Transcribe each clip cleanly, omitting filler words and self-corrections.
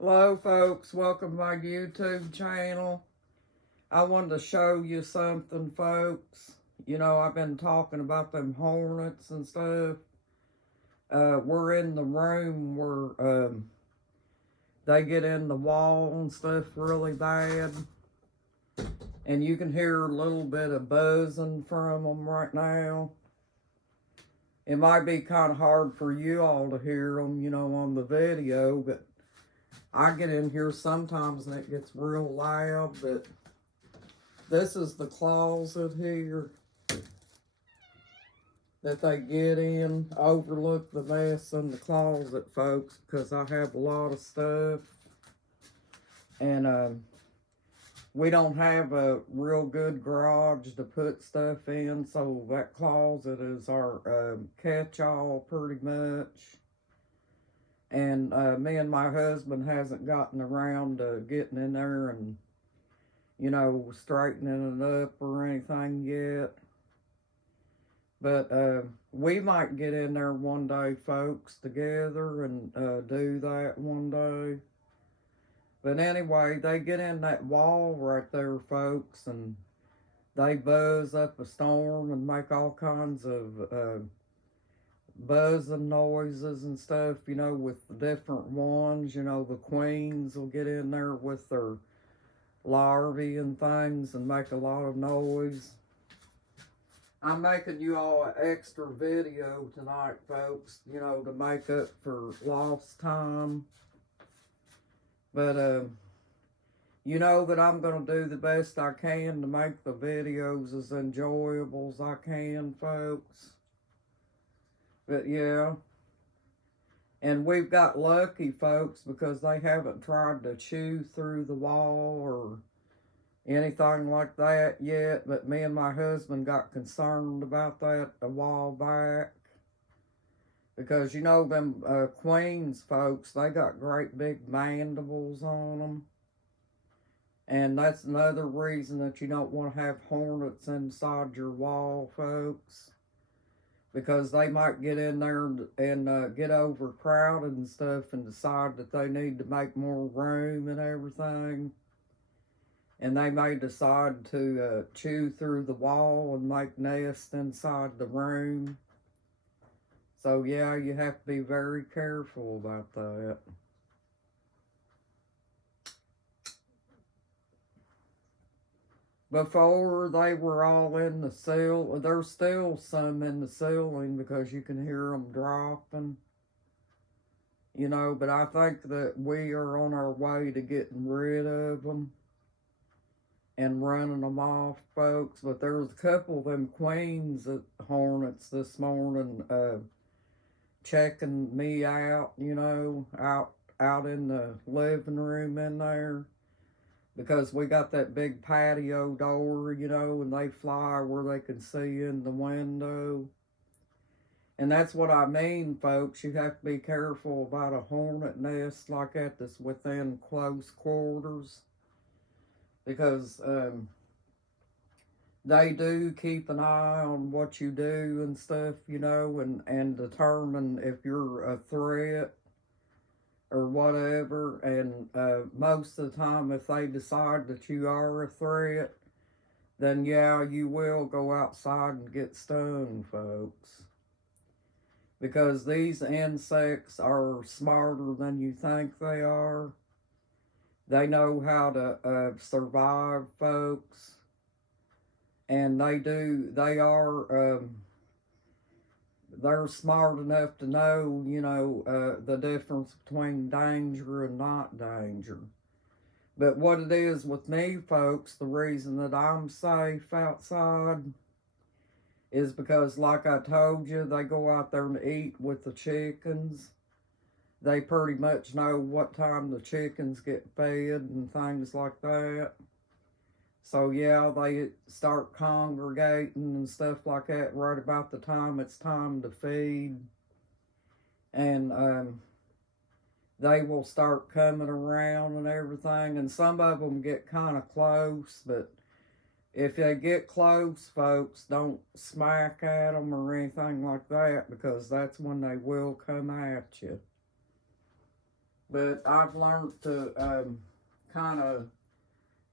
Hello folks, welcome to my YouTube channel. I wanted to show you something, folks. You know, I've been talking about them Hornets and stuff. We're in the room where they get in the wall and stuff really bad. And you can hear a little bit of buzzing from them right now. It might be kind of hard for you all to hear them, you know, on the video, but I get in here sometimes and it gets real loud. But this is the closet here that they get in. Overlook the mess in the closet, folks, because I have a lot of stuff. And we don't have a real good garage to put stuff in, so that closet is our catch-all pretty much. And me and my husband hasn't gotten around to getting in there and, you know, straightening it up or anything yet. But we might get in there one day, folks, together and do that one day. But anyway, they get in that wall right there, folks, and they buzz up a storm and make all kinds of buzzing noises and stuff, you know, with the different ones. You know, the queens will get in there with their larvae and things and make a lot of noise. I'm making you all an extra video tonight, folks, you know, to make up for lost time. But, you know that I'm going to do the best I can to make the videos as enjoyable as I can, folks. But, yeah. And we've got lucky, folks, because they haven't tried to chew through the wall or anything like that yet. But me and my husband got concerned about that a while back. Because, you know, them queens, folks, they got great big mandibles on them. And that's another reason that you don't want to have hornets inside your wall, folks. Because they might get in there and get overcrowded and stuff and decide that they need to make more room and everything. And they may decide to chew through the wall and make nests inside the room. So, yeah, you have to be very careful about that. Before, they were all in the ceiling. There's still some in the ceiling because you can hear them dropping. You know, but I think that we are on our way to getting rid of them and running them off, folks. But there was a couple of them queens at Hornets this morning checking me out, you know, out in the living room in there. Because we got that big patio door, you know, and they fly where they can see in the window. And that's what I mean, folks. You have to be careful about a hornet nest like that that's within close quarters. Because they do keep an eye on what you do and stuff, you know, and determine if you're a threat or whatever. And most of the time, if they decide that you are a threat, then yeah, you will go outside and get stung, folks. Because these insects are smarter than you think they are. They know how to survive, folks. And they're smart enough to know, you know, the difference between danger and not danger. But what it is with me, folks, the reason that I'm safe outside is because, like I told you, they go out there and eat with the chickens. They pretty much know what time the chickens get fed and things like that. So, yeah, they start congregating and stuff like that right about the time it's time to feed. And they will start coming around and everything. And some of them get kind of close, but if they get close, folks, don't smack at them or anything like that, because that's when they will come at you. But I've learned to kind of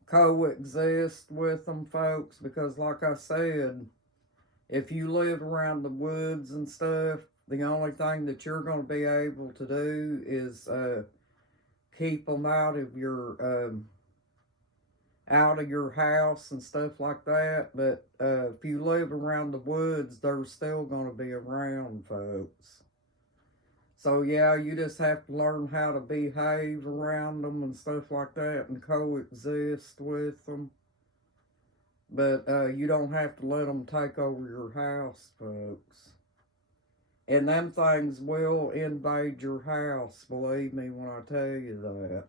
coexist with them, folks, because like I said, if you live around the woods and stuff, the only thing that you're going to be able to do is keep them out of your house and stuff like that. But if you live around the woods, they're still going to be around, folks. So yeah, you just have to learn how to behave around them and stuff like that and coexist with them. But you don't have to let them take over your house, folks. And them things will invade your house, believe me when I tell you that.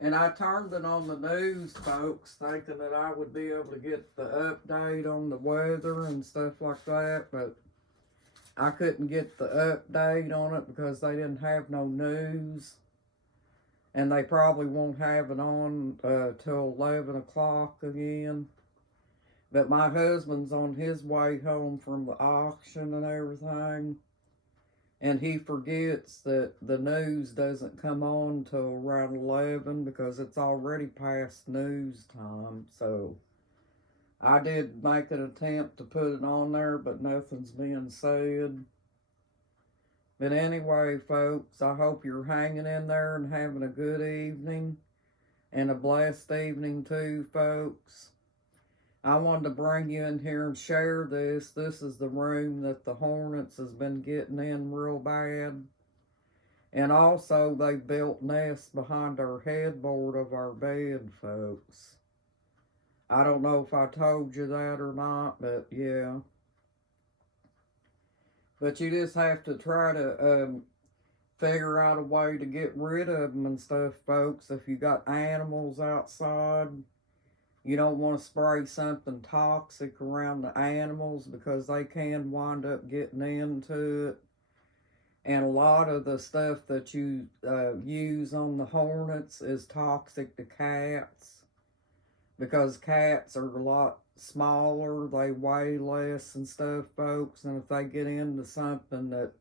And I turned it on the news, folks, thinking that I would be able to get the update on the weather and stuff like that, but I couldn't get the update on it because they didn't have no news. And they probably won't have it on till 11 o'clock again. But my husband's on his way home from the auction and everything. And he forgets that the news doesn't come on till around 11 because it's already past news time. So I did make an attempt to put it on there, but nothing's being said. But anyway, folks, I hope you're hanging in there and having a good evening. And a blessed evening too, folks. I wanted to bring you in here and share this. This is the room that the Hornets has been getting in real bad. And also, they built nests behind our headboard of our bed, folks. I don't know if I told you that or not, but yeah. But you just have to try to figure out a way to get rid of them and stuff, folks. If you got animals outside, you don't want to spray something toxic around the animals because they can wind up getting into it. And a lot of the stuff that you use on the Hornets is toxic to cats because cats are a lot smaller, they weigh less and stuff, folks. And if they get into something that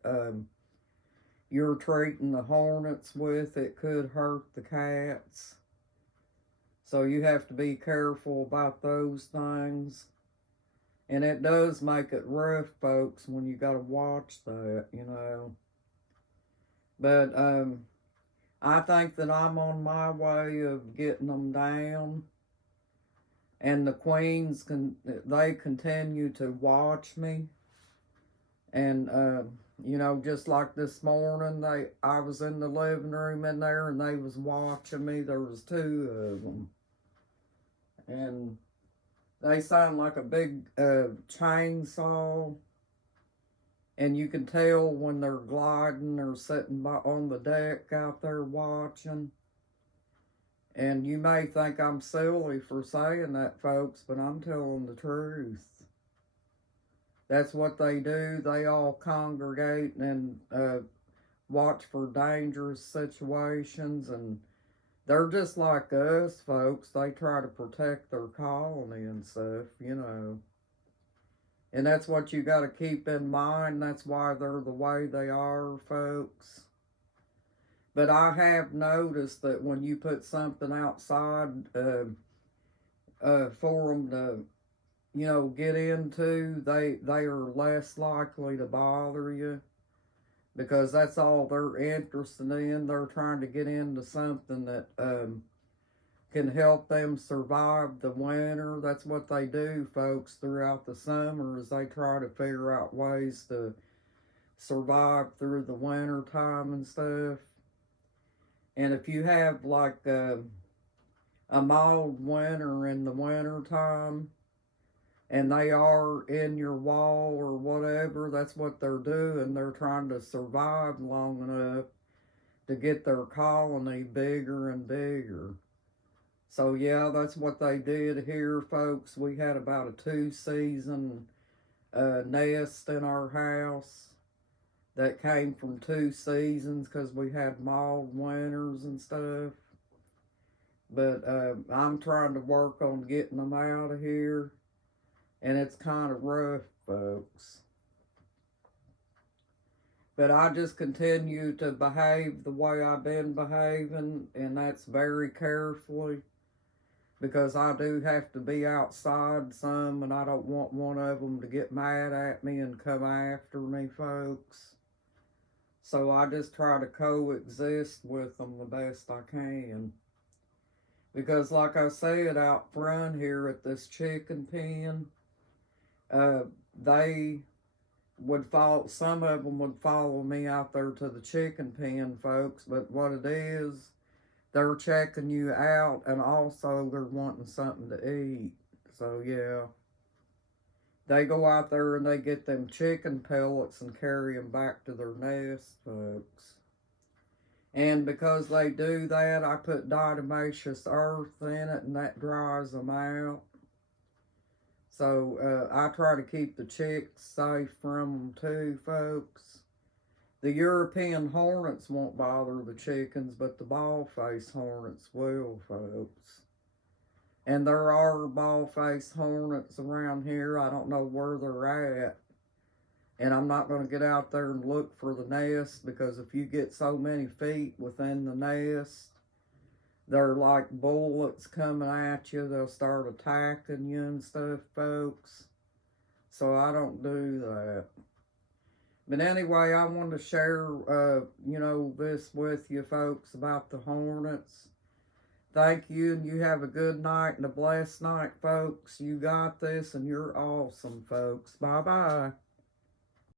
you're treating the Hornets with, it could hurt the cats. So you have to be careful about those things. And it does make it rough, folks, when you got to watch that, you know. But I think that I'm on my way of getting them down. And the queens, they continue to watch me. And, you know, just like this morning, I was in the living room in there and they was watching me. There was 2 of them. And they sound like a big chainsaw. And you can tell when they're gliding or sitting on the deck out there watching. And you may think I'm silly for saying that, folks, but I'm telling the truth. That's what they do. They all congregate and watch for dangerous situations, and they're just like us, folks. They try to protect their colony and stuff, you know. And that's what you got to keep in mind. That's why they're the way they are, folks. But I have noticed that when you put something outside for them to, you know, get into, they are less likely to bother you. Because that's all they're interested in. They're trying to get into something that can help them survive the winter. That's what they do, folks, throughout the summer, is they try to figure out ways to survive through the winter time and stuff. And if you have like a mild winter in the winter time, and they are in your wall or whatever, that's what they're doing. They're trying to survive long enough to get their colony bigger and bigger. So yeah, that's what they did here, folks. We had about a 2-season nest in our house that came from 2 seasons because we had mild winters and stuff. But I'm trying to work on getting them out of here. And it's kind of rough, folks. But I just continue to behave the way I've been behaving, and that's very carefully, because I do have to be outside some, and I don't want one of them to get mad at me and come after me, folks. So I just try to coexist with them the best I can. Because like I said, out front here at this chicken pen, they would follow, some of them would follow me out there to the chicken pen, folks. But what it is, they're checking you out, and also they're wanting something to eat. So yeah, they go out there and they get them chicken pellets and carry them back to their nest, folks. And because they do that, I put diatomaceous earth in it, and that dries them out. So I try to keep the chicks safe from them too, folks. The European hornets won't bother the chickens, but the bald-faced hornets will, folks. And there are bald-faced hornets around here. I don't know where they're at. And I'm not going to get out there and look for the nest, because if you get so many feet within the nest, they're like bullets coming at you. They'll start attacking you and stuff, folks. So I don't do that. But anyway, I wanted to share, this with you folks about the hornets. Thank you, and you have a good night and a blessed night, folks. You got this, and you're awesome, folks. Bye-bye.